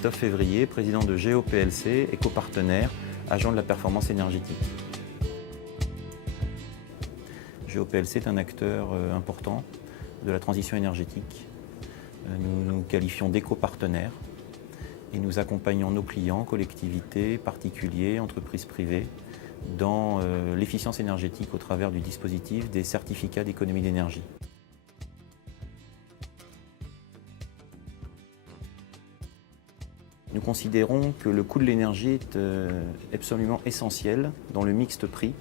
Christophe Février, président de GeoPLC, éco-partenaire, agent de la performance énergétique. GeoPLC est un acteur important de la transition énergétique. Nous nous qualifions d'éco-partenaires et nous accompagnons nos clients, collectivités, particuliers, entreprises privées, dans l'efficience énergétique au travers du dispositif des certificats d'économie d'énergie. Nous considérons que le coût de l'énergie est absolument essentiel dans le mixte prix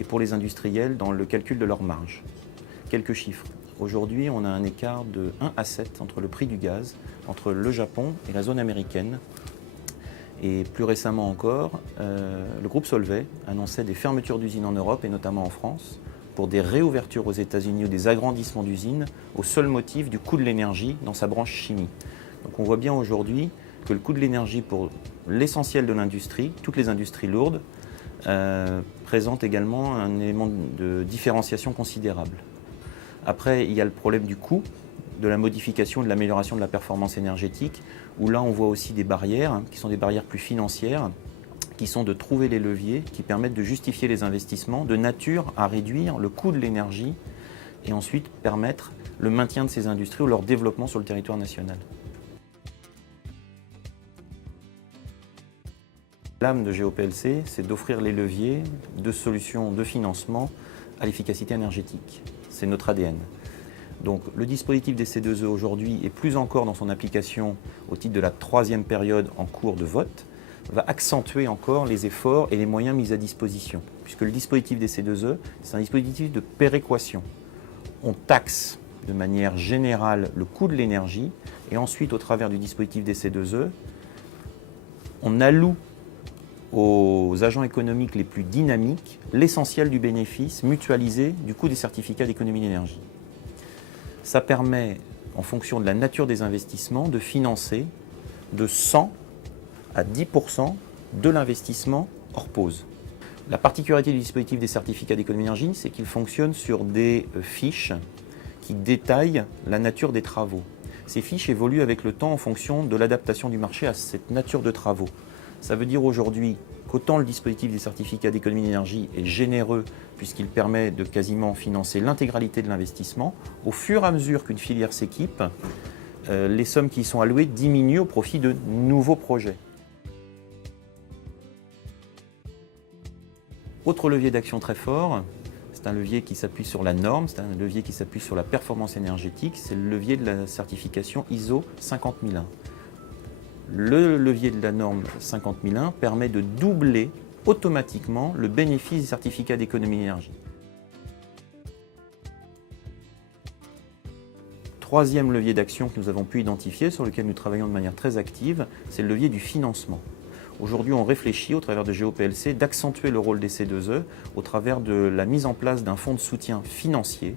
et pour les industriels dans le calcul de leur marge. Quelques chiffres. Aujourd'hui, on a un écart de 1 à 7 entre le prix du gaz, entre le Japon et la zone américaine. Et plus récemment encore, le groupe Solvay annonçait des fermetures d'usines en Europe et notamment en France pour des réouvertures aux États-Unis ou des agrandissements d'usines au seul motif du coût de l'énergie dans sa branche chimie. Donc on voit bien aujourd'hui que le coût de l'énergie pour l'essentiel de l'industrie, toutes les industries lourdes, présente également un élément de différenciation considérable. Après, il y a le problème du coût, de la modification, de l'amélioration de la performance énergétique, où là on voit aussi des barrières, qui sont des barrières plus financières, qui sont de trouver les leviers qui permettent de justifier les investissements, de nature à réduire le coût de l'énergie et ensuite permettre le maintien de ces industries ou leur développement sur le territoire national. L'âme de GeoPLC, c'est d'offrir les leviers de solutions de financement à l'efficacité énergétique. C'est notre ADN. Donc le dispositif des C2E aujourd'hui, et plus encore dans son application au titre de la 3e période en cours de vote, va accentuer encore les efforts et les moyens mis à disposition. Puisque le dispositif des C2E, c'est un dispositif de péréquation. On taxe de manière générale le coût de l'énergie et ensuite, au travers du dispositif des C2E, on alloue aux agents économiques les plus dynamiques l'essentiel du bénéfice mutualisé du coût des certificats d'économie d'énergie. Ça permet, en fonction de la nature des investissements, de financer de 100 à 10% de l'investissement hors pause. La particularité du dispositif des certificats d'économie d'énergie, c'est qu'il fonctionne sur des fiches qui détaillent la nature des travaux. Ces fiches évoluent avec le temps en fonction de l'adaptation du marché à cette nature de travaux. Ça veut dire aujourd'hui qu'autant le dispositif des certificats d'économie d'énergie est généreux puisqu'il permet de quasiment financer l'intégralité de l'investissement, au fur et à mesure qu'une filière s'équipe, les sommes qui y sont allouées diminuent au profit de nouveaux projets. Autre levier d'action très fort, c'est un levier qui s'appuie sur la norme, c'est un levier qui s'appuie sur la performance énergétique, c'est le levier de la certification ISO 50001. Le levier de la norme 50001 permet de doubler automatiquement le bénéfice des certificats d'économie d'énergie. Troisième levier d'action que nous avons pu identifier, sur lequel nous travaillons de manière très active, c'est le levier du financement. Aujourd'hui, on réfléchit, au travers de GeoPLC, d'accentuer le rôle des C2E au travers de la mise en place d'un fonds de soutien financier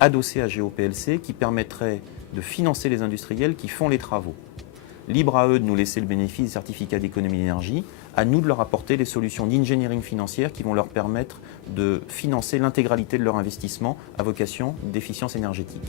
adossé à GeoPLC qui permettrait de financer les industriels qui font les travaux. Libre à eux de nous laisser le bénéfice des certificats d'économie d'énergie, à nous de leur apporter des solutions d'engineering financière qui vont leur permettre de financer l'intégralité de leur investissement à vocation d'efficience énergétique.